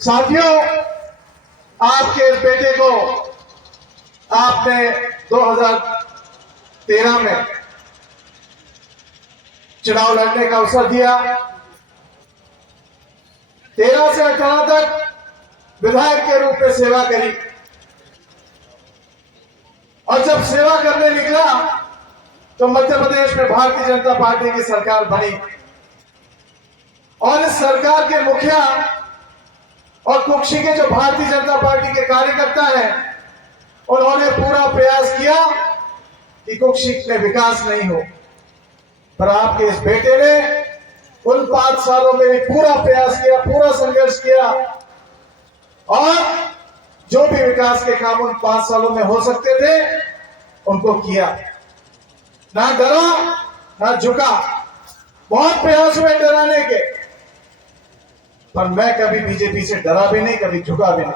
साथियों, आपके इस बेटे को आपने 2013 में चुनाव लड़ने का अवसर दिया। 13 से 18 तक विधायक के रूप में सेवा करी और जब सेवा करने निकला तो मध्य प्रदेश में भारतीय जनता पार्टी की सरकार बनी और इस सरकार के मुखिया और कुक्षी के जो भारतीय जनता पार्टी के कार्यकर्ता हैं, उन्होंने पूरा प्रयास किया कि कुक्षी में विकास नहीं हो, पर आपके इस बेटे ने उन 5 सालों में भी पूरा प्रयास किया, पूरा संघर्ष किया और जो भी विकास के काम उन 5 सालों में हो सकते थे उनको किया। ना डरा ना झुका। बहुत प्रयास हुए डराने के, पर मैं कभी बीजेपी से डरा भी नहीं, कभी झुका भी नहीं।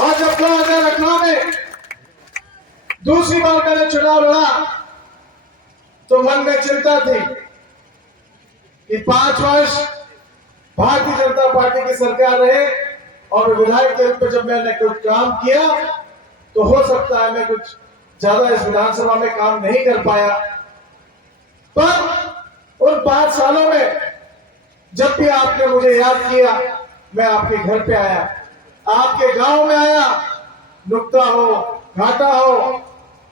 और जब 2018 में दूसरी बार मैंने चुनाव लड़ा तो मन में चिंता थी कि 5 वर्ष भारतीय जनता पार्टी की सरकार रहे और विधायक के रूप में जब मैंने कुछ काम किया तो हो सकता है मैं कुछ ज्यादा इस विधानसभा में काम नहीं कर पाया, पर उन 5 सालों में जब भी आपने मुझे याद किया, मैं आपके घर पे आया, आपके गांव में आया। नुक्ता हो, घाटा हो,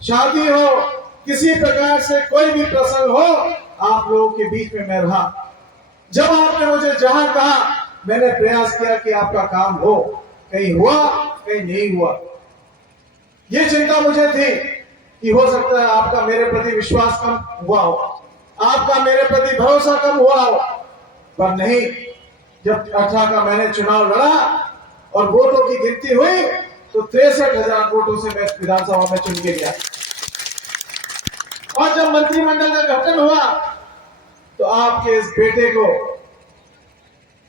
शादी हो, किसी प्रकार से कोई भी प्रसंग हो, आप लोगों के बीच में मैं रहा। जब आपने मुझे जहां कहा, मैंने प्रयास किया कि आपका काम हो। कहीं हुआ, कहीं नहीं हुआ। ये चिंता मुझे थी कि हो सकता है आपका मेरे प्रति विश्वास कम हुआ हो, आपका मेरे प्रति भरोसा कम हुआ हो, पर नहीं। जब 18 का मैंने चुनाव लड़ा और वोटों की गिनती हुई तो 63,000 वोटों से मैं विधानसभा में चुन के गया। और जब मंत्रिमंडल का गठन हुआ तो आपके इस बेटे को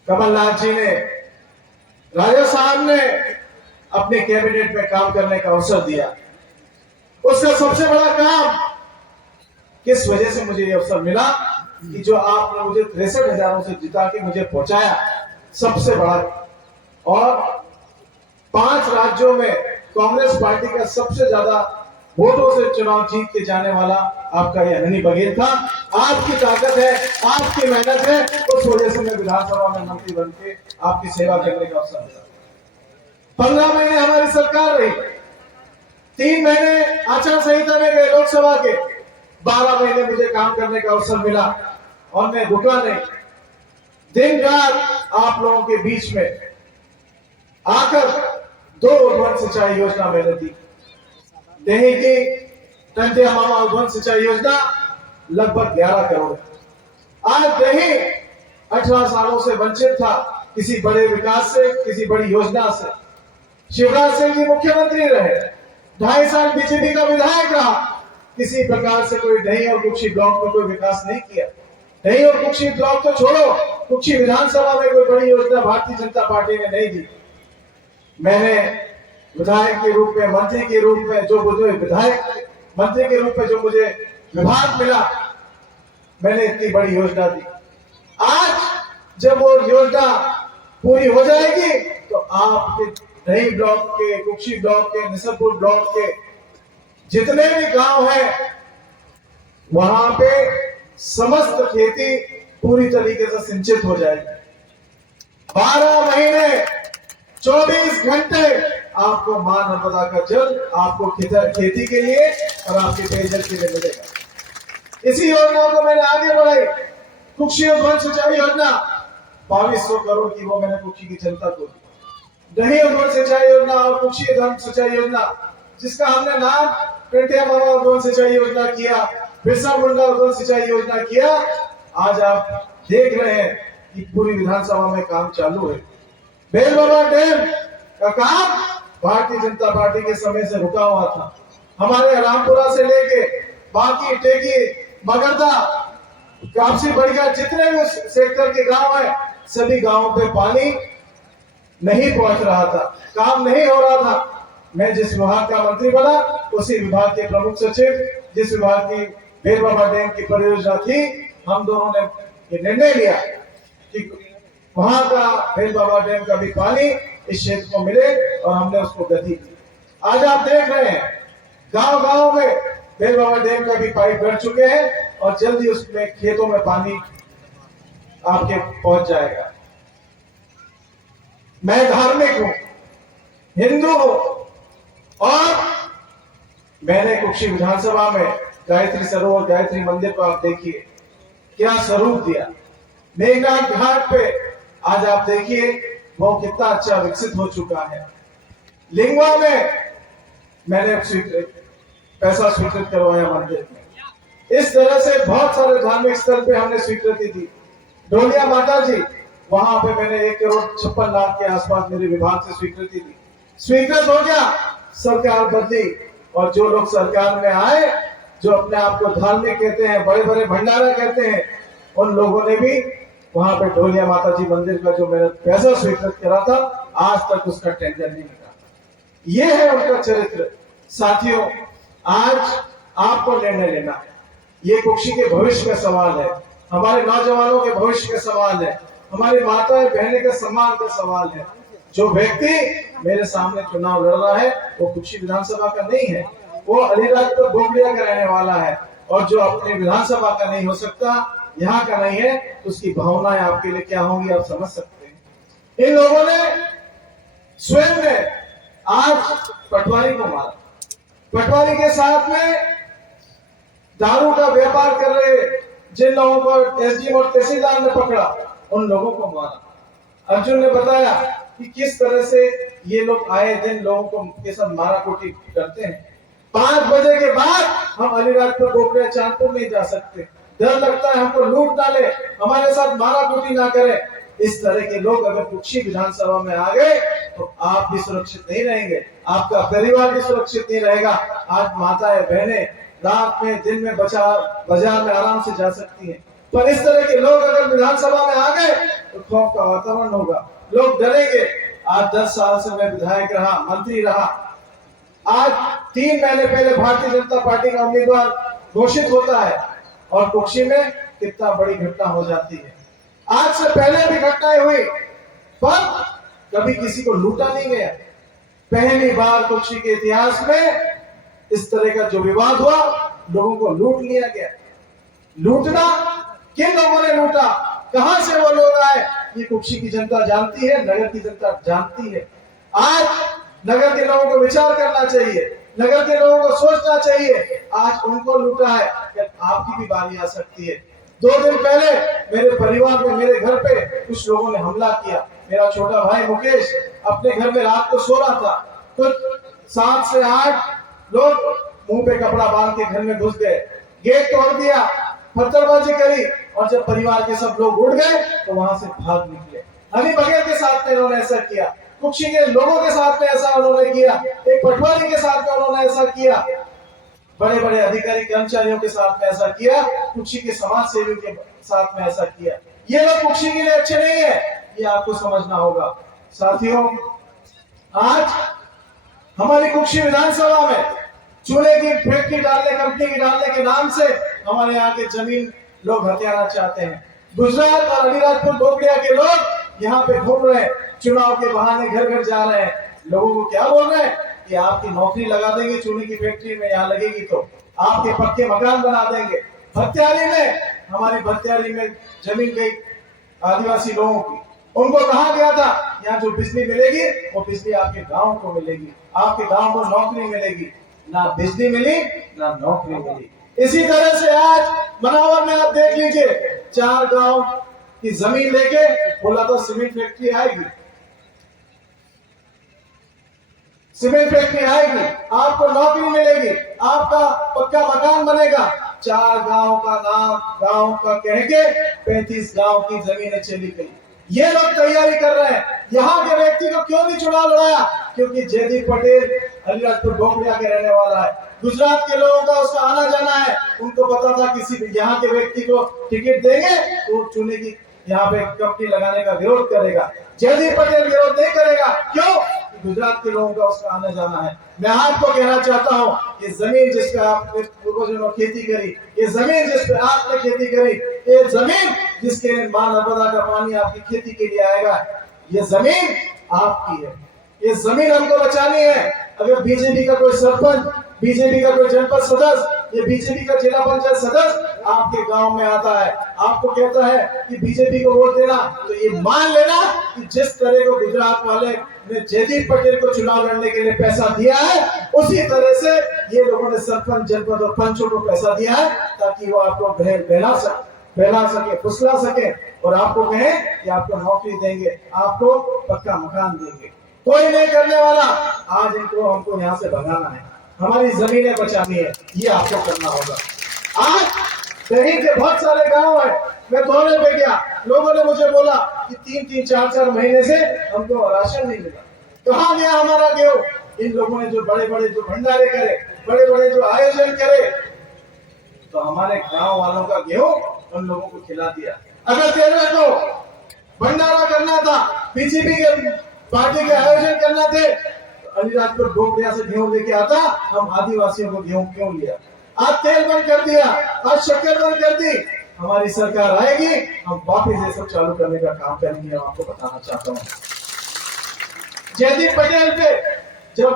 कमलनाथ जी ने, राजा साहब ने अपने कैबिनेट में काम करने का अवसर दिया। उसका सबसे बड़ा काम, किस वजह से मुझे यह अवसर मिला कि जो आपने मुझे 63,000 से जिता के मुझे पहुंचाया, सबसे बड़ा। और 5 राज्यों में कांग्रेस पार्टी का सबसे ज्यादा वोटों से चुनाव जीत के जाने वाला आपका यह अनिल बघेल था। आपकी ताकत है, आपकी मेहनत है, उस वजह से मैं विधानसभा में मंत्री बन के आपकी सेवा करने का अवसर मिला। 15 महीने हमारी सरकार रही, 3 महीने आचार संहिता में गए लोकसभा के, 12 महीने मुझे काम करने का अवसर मिला और मैं रुका नहीं। दिन रात आप लोगों के बीच में आकर 2 उद्वहन सिंचाई योजना मैंने दी। दही की टंटिया मामा उद्वहन सिंचाई योजना लगभग 11 करोड़। आज दही 18 सालों से वंचित था किसी बड़े विकास से, किसी बड़ी योजना से। शिवराज सिंह जी मुख्यमंत्री रहे, 2.5 साल बीजेपी का विधायक रहा, किसी प्रकार से कोई दही और कुक्षी ब्लॉक में कोई विकास नहीं किया। दही और कुक्षी ब्लॉक तो छोड़ो, कुक्षी विधानसभा में कोई बड़ी योजना भारतीय जनता पार्टी ने नहीं दी। मैंने विधायक के रूप में, मंत्री के रूप में, जो मुझे विधायक मंत्री के रूप में जो मुझे विभाग मिला, मैंने इतनी बड़ी योजना दी। आज जब वो योजना पूरी हो जाएगी तो आपके दही ब्लॉक के, कुक्षी ब्लॉक के, निसरपुर ब्लॉक के जितने भी गांव हैं, वहां पे समस्त खेती पूरी तरीके से सिंचित हो जाएगी। 12 महीने 24 घंटे आपको मां नर्मदा का जल आपको खेती के लिए और आपके पेयजल के लिए मिलेगा। इसी योजना को मैंने आगे बढ़ाई। कुक्षी उद्वहन सिंचाई योजना 2200 करोड़ की, वो मैंने कुक्षी की जनता को दी। दही उद्वहन सिंचाई योजना और कुक्षी उद्वहन सिंचाई योजना, जिसका हमने नाम टंटिया मामा उद्वहन सिंचाई योजना किया, बिरसा मुंडा उद्वहन सिंचाई योजना किया। आज आप देख रहे हैं कि पूरी विधानसभा में काम चालू है। बेल बाबा डैम का काम भारतीय जनता पार्टी के समय से रुका हुआ था। हमारे रामपुरा से लेके बाकी टेकी, मगरदा, कापसी, बढ़िया, जितने भी सेक्टर के गांव हैं, सभी गांवों पे पानी नहीं पहुंच रहा था, काम नहीं हो रहा था। मैं जिस विभाग का मंत्री बना, उसी विभाग के प्रमुख सचिव, जिस विभाग की बेल बाबा डैम की परियोजना थी, हम दोनों ने ये निर्णय लिया कि वहां का भेल बाबा डैम का भी पानी इस क्षेत्र को मिले और हमने उसको गति दी। आज आप देख रहे हैं गांव गांव में भेल बाबा डैम का भी पाइप बढ़ चुके हैं और जल्दी उसमें खेतों में पानी आपके पहुंच जाएगा। मैं धार्मिक हूं, हिंदू हूं और मैंने कुक्षी विधानसभा में गायत्री सरोवर गायत्री मंदिर को आप देखिए क्या स्वरूप दिया। मेघनाथ घाट पे आज आप देखिए वो कितना अच्छा विकसित हो चुका है। लिंगवा में मैंने पैसा स्वीकृत करवाया मंदिर में। इस तरह से बहुत सारे धार्मिक स्थल पे हमने स्वीकृति दी। ढोलिया माता जी वहां पे मैंने 1,56,00,000 के आसपास मेरे विभाग से स्वीकृति दी। स्वीकृत हो गया, सरकार बदली और जो लोग सरकार में आए जो अपने आप को धार्मिक कहते हैं, बड़े बड़े भंडारा कहते हैं, उन लोगों ने भी वहां पे ढोलिया माता जी मंदिर का जो मैंने पैसा स्वीकृत करा था आज तक उसका टेंडर नहीं लगा। ये है उनका चरित्र। साथियों, आज आपको निर्णय लेना है। ये कुक्षी के भविष्य का सवाल है, हमारे नौजवानों के भविष्य का सवाल है, हमारी माताएं बहनें के सम्मान का सवाल है। जो व्यक्ति मेरे सामने चुनाव लड़ रहा है वो कुक्षी विधानसभा का नहीं है, वो अलीराजपुर गोगड़िया का रहने वाला है और जो अपने विधानसभा का नहीं हो सकता, यहाँ का नहीं है, तो उसकी भावनाएं आपके लिए क्या होंगी आप समझ सकते हैं। इन लोगों ने स्वयं ने आज पटवारी को मारा। पटवारी के साथ में दारू का व्यापार कर रहे जिन लोगों को एसडीएम और तहसीलदार ने पकड़ा उन लोगों को मारा। अर्जुन ने बताया कि किस तरह से ये लोग आए दिन लोगों को के साथ मारा कोटी करते हैं। 5 बजे के बाद हम अलीराजपुर गोगड़िया चांदपुर नहीं जा सकते, डर लगता है हमको लूट डाले, हमारे साथ मारा कोटी ना करे। इस तरह के लोग अगर कुक्षी विधानसभा में आ गए तो आप भी सुरक्षित नहीं रहेंगे, आपका परिवार भी सुरक्षित नहीं रहेगा। आज माताएं बहनें रात में दिन में बाजार में आराम से जा सकती हैं, पर इस तरह के लोग अगर विधानसभा में आ गए तो खौफ का वातावरण होगा, लोग डरेंगे। आज 10 साल से मैं विधायक रहा, मंत्री रहा। आज 3 महीने पहले भारतीय जनता पार्टी का उम्मीदवार घोषित होता है और कुक्षी में कितना बड़ी घटना हो जाती है। आज से पहले भी घटनाएं हुई पर कभी किसी को लूटा नहीं गया। पहली बार कुक्षी के इतिहास में इस तरह का जो विवाद हुआ, लोगों को लूट लिया गया। लूटना किन लोगों ने लूटा, कहां से वो लोग आए, ये कुक्षी की जनता जानती है, नगर की जनता जानती है। आज नगर के लोगों को विचार करना चाहिए, नगर के लोगों को सोचना चाहिए। आज उनको लूटा है, आपकी भी बारी आ सकती है। 2 दिन पहले मेरे परिवार में, मेरे घर पे कुछ लोगों ने हमला किया। मेरा छोटा भाई मुकेश अपने घर में रात को सो रहा था, कुछ 7 से 8 लोग मुंह पे कपड़ा बांध के घर में घुस गए, गेट तोड़ दिया, पत्थरबाजी करी और जब परिवार के सब लोग उड़ गए तो वहां से भाग निकले। हनी बघेल के साथ में इन्होंने ऐसा किया, कुक्षी के लोगों के साथ में ऐसा उन्होंने किया, एक पटवारी के साथ में उन्होंने ऐसा किया, बड़े बड़े अधिकारी कर्मचारियों के साथ में ऐसा किया, कुक्षी के समाज सेवियों के साथ में ऐसा किया। ये लोग कुक्षी के लिए अच्छे नहीं है, ये आपको समझना होगा। साथियों, आज हमारी कुक्षी विधानसभा में चूल्हे की फैक्ट्री डालने, कंपनी की डालने के नाम से हमारे यहाँ के जमीन लोग हथियाना चाहते हैं। गुजरात और अलीराजपुर गोगड़िया के लोग यहाँ पे घूम रहे हैं, चुनाव के बहाने घर घर जा रहे हैं। लोगों को क्या बोल रहे हैं कि आपकी नौकरी लगा देंगे चूल्हे की फैक्ट्री में, यहाँ लगेगी तो आपके पक्के मकान बना देंगे। भत्यारी में, हमारी भत्यारी में जमीन गई आदिवासी लोगों की, उनको कहा गया था यहाँ जो बिजली मिलेगी वो बिजली आपके गांव को मिलेगी, आपके गांव को नौकरी मिलेगी। ना बिजली मिली ना नौकरी मिली। इसी तरह से आज मनावर में आप देख लीजिए, 4 गांव की जमीन लेके बोला तो सीमेंट फैक्ट्री आएगी, सीमेंट फैक्ट्री आएगी, आपको नौकरी मिलेगी, आपका पक्का मकान बनेगा। 4 गांव का नाम गांव का कह के 35 गांव की जमीनें चली गई। ये लोग तैयारी कर रहे हैं। यहाँ के व्यक्ति को क्यों नहीं चुनाव लड़ाया? क्योंकि जयदीप पटेल अलीराजपुर गोगड़िया के रहने वाला है। गुजरात के लोगों का उसका आना जाना है, उनको पता था किसी भी यहाँ के व्यक्ति को टिकट देंगे तो चुनेगी, यहाँ पे कंपनी लगाने का विरोध करेगा। जयदीप पटेल विरोध नहीं करेगा। क्यों? कि गुजरात के लोगों का उसका आना जाना है। मैं आपको कहना चाहता हूँ, ये जमीन जिस पे आपने पूर्वजों ने खेती करी, ये जमीन जिस पे आपने खेती करी, ये जमीन जिसके मां नर्मदा का पानी आपकी खेती के लिए आएगा, ये जमीन आपकी है। ये जमीन हमको बचानी है। अगर बीजेपी का कोई सरपंच, बीजेपी का कोई जनपद सदस्य, ये बीजेपी का जिला पंचायत सदस्य आपके गांव में आता है, आपको कहता है कि बीजेपी को वोट देना, तो ये मान लेना कि जिस तरह को गुजरात वाले ने जयदीप पटेल को चुनाव लड़ने के लिए पैसा दिया है, उसी तरह से ये लोगों ने सरपंच, जनपद और पंचों को पैसा दिया है, ताकि वो आपको बहला सके, फुसला सके और आपको कहे कि आपको नौकरी देंगे, आपको पक्का मकान देंगे। कोई नहीं करने वाला। आज इनको हमको यहाँ से भगाना है, हमारी जमीनें बचानी है, ये आपको करना होगा। आज कहीं के बहुत सारे गांव है, मैं दौरे पे गया, लोगों ने मुझे बोला कि 3-3, 4-4 महीने से हमको राशन नहीं मिला। कहाँ गया हमारा गेहूं? इन लोगों ने जो बड़े बड़े जो भंडारे करे, बड़े बड़े जो आयोजन करे, तो हमारे गांव वालों का गेहूं उन लोगों को खिला दिया। अगर तेरे को भंडारा करना था, बीजेपी के पार्टी के आयोजन करना थे, अलीराजपुर ढोकरिया से गेहूं लेके आता, हम आदिवासियों को गेहूं क्यों लिया? आज तेल बंद कर दिया, आज शक्कर बंद कर दी। हमारी सरकार आएगी, हम वापिस ये सब चालू करने का काम करेंगे। हम आपको बताना चाहता हूँ, जयदीप पटेल पे जब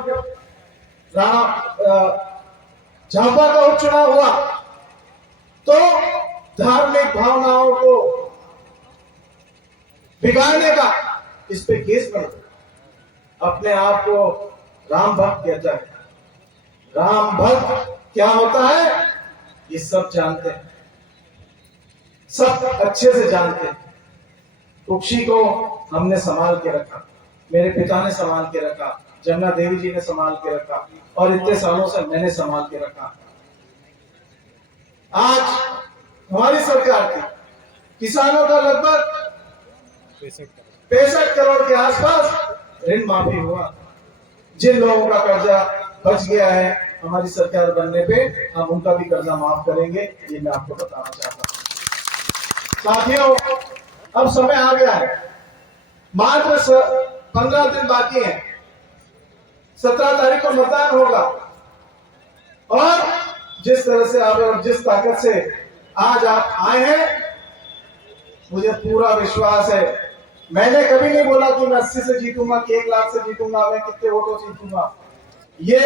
झापा का उपचुनाव हुआ, तो धार्मिक भावनाओं को बिगाड़ने का इस पे केस बना। अपने आप को राम भक्त कहता है। राम भक्त क्या होता है ये सब जानते हैं, सब अच्छे से जानते हैं। कुक्षी को हमने संभाल के रखा, मेरे पिता ने संभाल के रखा, जमुना देवी जी ने संभाल के रखा, और इतने सालों से मैंने संभाल के रखा। आज हमारी सरकार थी, किसानों का लगभग 65 करोड़ के आसपास ऋण माफी हुआ। जिन लोगों का कर्जा बच गया है, हमारी सरकार बनने पे हम उनका भी कर्जा माफ करेंगे, ये मैं आपको बताना चाहता हूँ। साथियों, अब समय आ गया है, मात्र 15 दिन बाकी है, 17 तारीख को मतदान होगा। और जिस तरह से आप और जिस ताकत से आज आप आए हैं, मुझे पूरा विश्वास है। मैंने कभी नहीं बोला कि मैं 80 से जीतूंगा, कि 1 लाख से जीतूंगा, मैं कितने वोटों से जीतूंगा। ये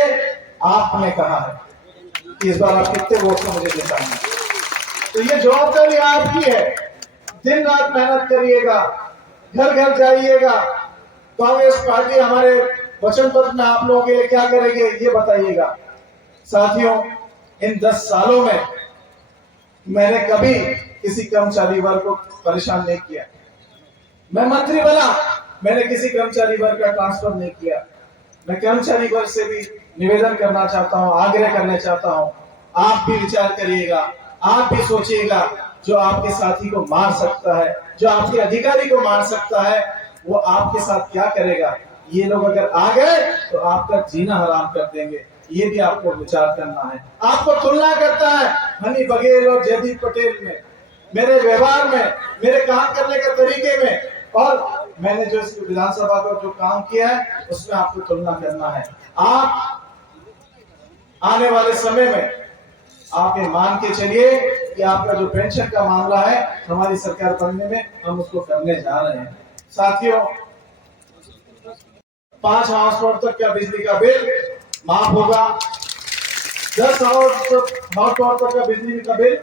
आपने कहा है कि इस बार आप कितने वोट से मुझे जिताएंगे। तो ये जवाबदारी आपकी है। दिन रात मेहनत करिएगा, घर घर जाइएगा। कांग्रेस पार्टी हमारे वचन पत्र में आप लोगों के लिए क्या करेंगे ये बताइएगा। साथियों, इन 10 सालों में मैंने कभी किसी कर्मचारी वर्ग को परेशान नहीं किया। मैं मंत्री बना, मैंने किसी कर्मचारी वर्ग का ट्रांसफर नहीं किया। मैं कर्मचारी वर्ग से भी निवेदन करना चाहता हूं, आग्रह करना चाहता हूं, आप भी विचार करिएगा, आप भी सोचिएगा। जो आपके साथी को मार सकता है, जो आपके अधिकारी को मार सकता है, वो आपके साथ क्या करेगा। ये लोग अगर आ गए तो आपका जीना हराम कर देंगे, ये भी आपको विचार करना है। आपको तुलना करता है हनी बघेल और जयदीप पटेल में, मेरे व्यवहार में, मेरे काम करने के तरीके में, और मैंने जो इस विधानसभा को जो काम किया है उसमें आपको तुलना करना है। आप आने वाले समय में आप ये मान के चलिए कि आपका जो पेंशन का मामला है, हमारी सरकार बनने में हम उसको करने जा रहे हैं। साथियों, 5 हाउस तक का बिजली का बिल माफ होगा, 10 हाउस तक का बिजली का बिल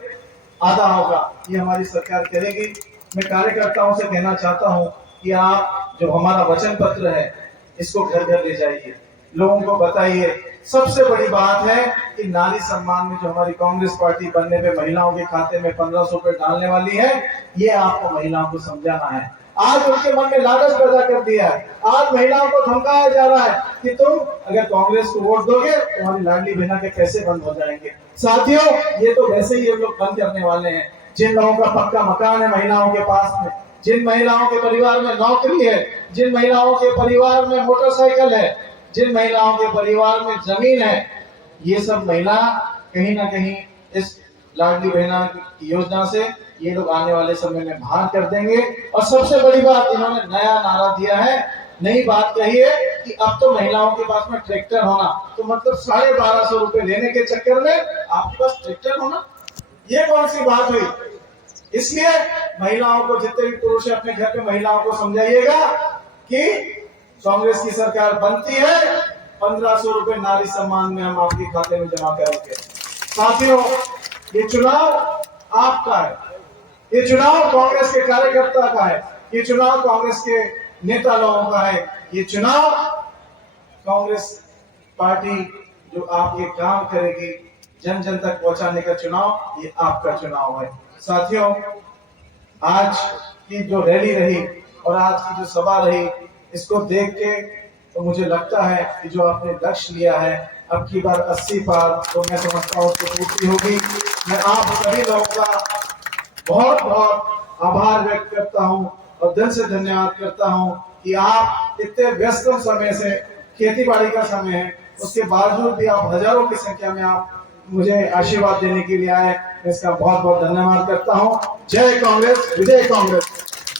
आधा होगा। ये हमारी सरकार करेगी। मैं कार्यकर्ताओं से कहना चाहता हूं कि आप जो हमारा वचन पत्र है इसको घर घर ले जाइए, लोगों को बताइए। सबसे बड़ी बात है कि नारी सम्मान में जो हमारी कांग्रेस पार्टी बनने पे महिलाओं के खाते में 1500 रुपए डालने वाली है, ये आपको महिलाओं को समझाना है। आज उनके मन में लालच पैदा कर दिया है। आज महिलाओं को धमकाया जा रहा है कि तुम अगर कांग्रेस को वोट दोगे तो हमारी लाडली बहना के पैसे बंद हो जाएंगे। साथियों, ये तो वैसे ही ये लोग बंद करने वाले हैं। जिन लोगों का पक्का मकान है महिलाओं के पास में, जिन महिलाओं के परिवार में नौकरी है, जिन महिलाओं के परिवार में मोटरसाइकिल है, जिन महिलाओं के परिवार में जमीन है, ये सब महिला कहीं ना कहीं इस लाडली बहना की योजना से ये लोग आने वाले समय में भाग कर देंगे। और सबसे बड़ी बात, इन्होंने नया नारा दिया है, नई बात कही है कि अब तो महिलाओं के पास में ट्रैक्टर होना, तो मतलब 1250 रुपए लेने के चक्कर में आपके पास ट्रैक्टर होना, ये कौन सी बात हुई। इसलिए महिलाओं को, जितने भी पुरुष है अपने घर पे महिलाओं को समझाइएगा कि कांग्रेस की सरकार बनती है, 1500 रुपए नारी सम्मान में हम आपके खाते में जमा करेंगे। साथियों, ये चुनाव आपका है, ये चुनाव कांग्रेस के कार्यकर्ता का है, ये चुनाव कांग्रेस के नेता लोगों का है, ये चुनाव कांग्रेस पार्टी जो आपके काम करेगी, जन जन तक पहुंचाने का चुनाव, ये आपका चुनाव है। साथियों, आज की जो रैली रही और आज की जो सभा रही, इसको देख के तो मुझे लगता है कि जो आपने लक्ष्य लिया है अब की बार 80 पार, तो मैं समझता हूँ उसको पूर्ति होगी। मैं आप सभी लोगों का बहुत बहुत आभार व्यक्त करता हूँ और दिल से धन्यवाद करता हूँ कि आप इतने व्यस्त समय से, खेती बाड़ी का समय है, उसके बावजूद भी आप हजारों की संख्या में आप मुझे आशीर्वाद देने के लिए आए। मैं इसका बहुत बहुत धन्यवाद करता हूँ। जय कांग्रेस, विजय कांग्रेस।